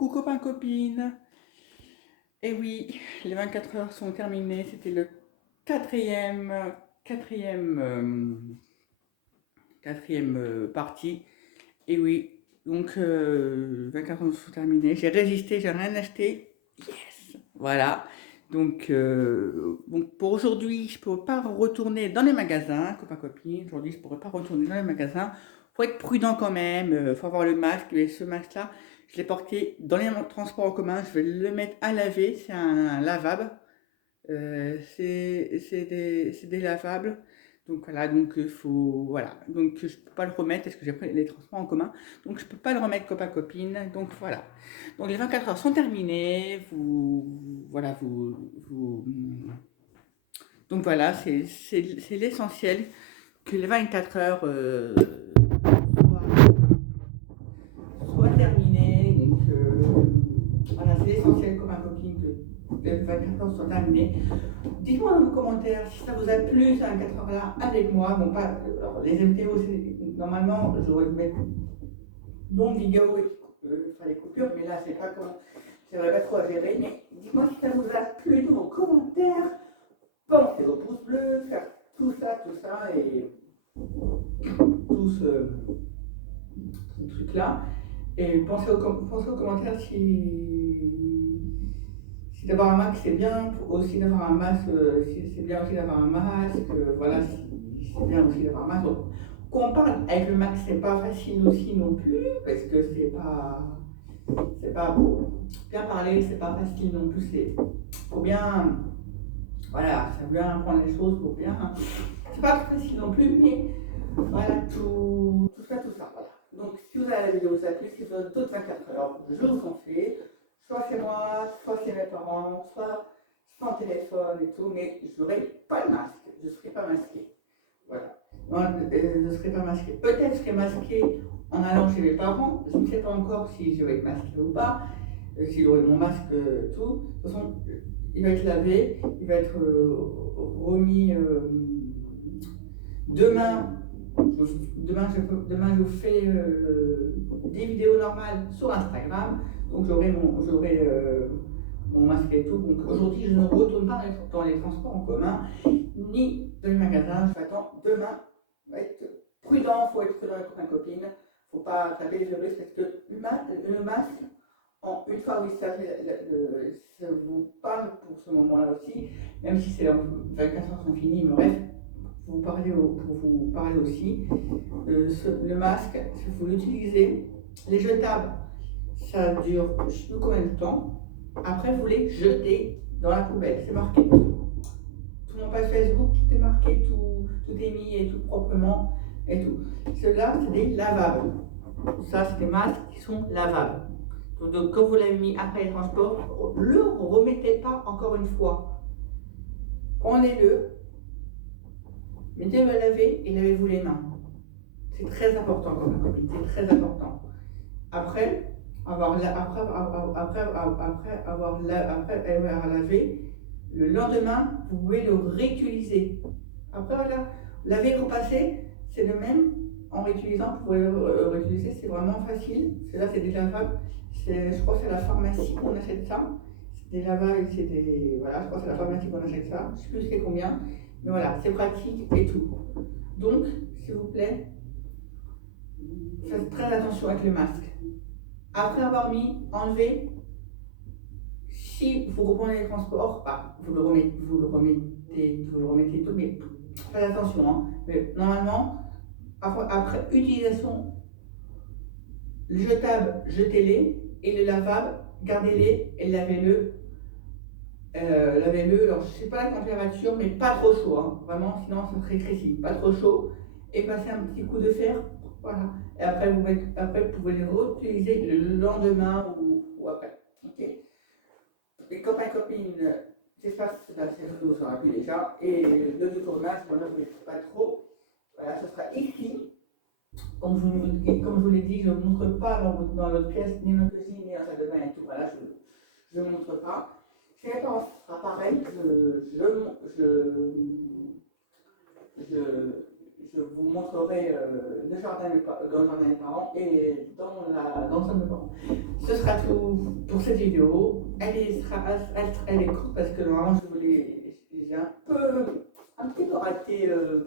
Coucou copains, copines. Et oui, les 24 heures sont terminées. C'était le quatrième, quatrième, quatrième partie. Et oui, donc 24 heures sont terminées. J'ai résisté, j'ai rien acheté. Yes. Voilà. Donc pour aujourd'hui, je ne peux pas retourner dans les magasins, copains, copines. Aujourd'hui, je ne pourrais pas retourner dans les magasins. Faut être prudent quand même. Faut avoir le masque. Et ce masque-là, je l'ai porté dans les transports en commun. Je vais le mettre à laver. C'est un lavable. C'est des lavables. Donc voilà, donc faut voilà. Donc je peux pas le remettre parce que j'ai pris les transports en commun. Donc je peux pas le remettre copain copine. Donc voilà. Donc les 24 heures sont terminées. Voilà, donc voilà, c'est l'essentiel que les 24 heures soient terminées. Donc voilà, c'est l'essentiel copain copine que les 24 heures soient terminées. Dites-moi dans vos commentaires si ça vous a plu, ces 24 heures-là avec moi. Bon, pas, alors, les MTO, normalement, j'aurais dû mettre longue vidéo et faire les coupures, mais là, c'est pas comment, c'est pas trop à gérer. Mais dites-moi si ça vous a plu dans vos commentaires. Pensez au pouce bleu, faire tout ça et tout ce truc-là. Et pensez aux commentaires si d'avoir un masque c'est bien, aussi d'avoir un masque, si c'est bien aussi d'avoir un masque, voilà, si c'est bien aussi d'avoir un masque. Donc, quand on parle avec le masque, c'est pas facile aussi non plus, parce que c'est pas pour bien parler, c'est pas facile non plus, faut bien, voilà, ça bien prendre les choses, faut bien, c'est pas facile non plus, mais voilà, tout ça, voilà. Donc, si vous avez la vidéo, vous a plu, si vous avez d'autres 24 heures, je vous en fais. Soit c'est moi, soit c'est mes parents, soit sans téléphone et tout, mais je n'aurai pas le masque, je ne serai pas masqué. Voilà. Je ne serai pas masqué. Peut-être je serai masqué en allant chez mes parents, je ne sais pas encore si je vais être masqué ou pas, si j'aurai mon masque, tout. De toute façon, il va être lavé, il va être remis demain. Demain, je vous fais des vidéos normales sur Instagram. Donc, j'aurai mon masque et tout. Donc, aujourd'hui, je ne retourne pas dans les transports en commun, ni dans les magasins. Je m'attends demain. Il faut être prudent, il faut être prudent avec copains copines. Il ne faut pas attraper les virus parce que le masque, une fois, oui, ça vous parle pour ce moment-là aussi, même si c'est 24 heures sont finies, mais bref, pour vous parler aussi. Le masque, si vous l'utilisez, les jetables, ça dure je ne sais plus combien de temps. Après, vous les jetez dans la poubelle, c'est marqué. Sur mon page Facebook, tout est marqué, tout est mis et tout proprement et tout. Ceux-là, c'est des lavables. Ça, c'est des masques qui sont lavables. Donc, quand vous l'avez mis après les transports, le remettez pas encore une fois. Prenez-le, mettez-le à laver et lavez-vous les mains. C'est très important comme ma copine, c'est très important. Après avoir lavé, le lendemain, vous pouvez le réutiliser. Après, voilà, laver et repasser, c'est le même. En réutilisant, vous pouvez le réutiliser, c'est vraiment facile. Là, c'est des lavables. Je crois que c'est à la pharmacie qu'on achète ça. C'est des lavables, voilà, je crois que c'est à la pharmacie qu'on achète ça. Je ne sais plus c'est combien. Mais voilà, c'est pratique et tout. Donc, s'il vous plaît, faites très attention avec le masque. Après avoir enlevé, si vous reprenez les transports, vous le remettez tout, mais faites attention. Hein. Mais normalement, après utilisation, le jetable, jetez-les, et le lavable, gardez-les et lavez-le. Alors je ne sais pas la température, mais pas trop chaud, hein. Vraiment, sinon ça serait rétrécit. Pas trop chaud, et passez un petit coup de fer, voilà. Et après, vous pouvez les réutiliser le lendemain ou après. Ok. Les copains et copines, j'espère que cette vidéo sera plus déjà. Et le tournage, voilà, vous ne mettez pas trop. Voilà, ce sera ici. Comme je vous l'ai dit, je ne montre pas dans notre pièce, ni dans notre cuisine, ni dans la salle de bain et tout. Voilà, je ne montre pas. Chez mes parents, ce sera pareil. Je vous montrerai le jardin des parents et dans le salon de mes parents. Ce sera tout pour cette vidéo. Elle est courte parce que normalement j'ai un petit peu raté le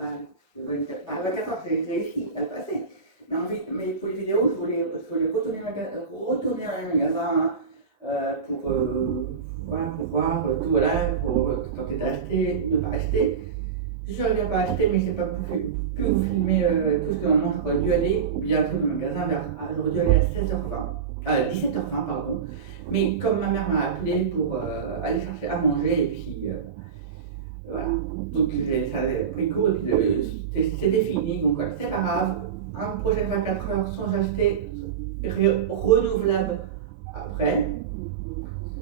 24 heures, j'ai réussi à le passer. Mais pour les vidéos, je voulais retourner, retourner dans les magasins voilà, pour voir tout, voilà, pour tenter d'acheter, ne pas acheter. Je n'aurais pas acheté, mais je n'ai pas pu vous filmer tout ce que normalement j'aurais dû aller bientôt dans le magasin, j'aurais dû aller à 16h20, 17h20, pardon. Mais comme ma mère m'a appelé pour aller chercher à manger, et puis voilà, donc ça a pris court, et puis c'était fini, donc voilà, c'est pas grave. Un prochain 24 heures sans acheter, renouvelable après.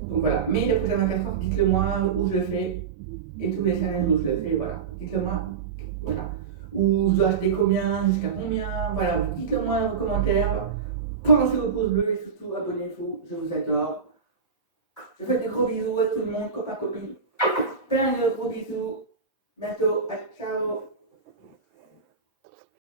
Donc voilà, mais les prochaines 24 heures, dites-le moi où je le fais, et tous les challenges où je le fais, voilà, dites-le moi, voilà. Où je dois acheter combien, jusqu'à combien, voilà, dites-le moi dans vos commentaires. Pensez au pouce bleu et surtout abonnez-vous, je vous adore. Je fais des gros bisous à tout le monde, copains, copines. Plein de gros bisous. Bientôt, ciao.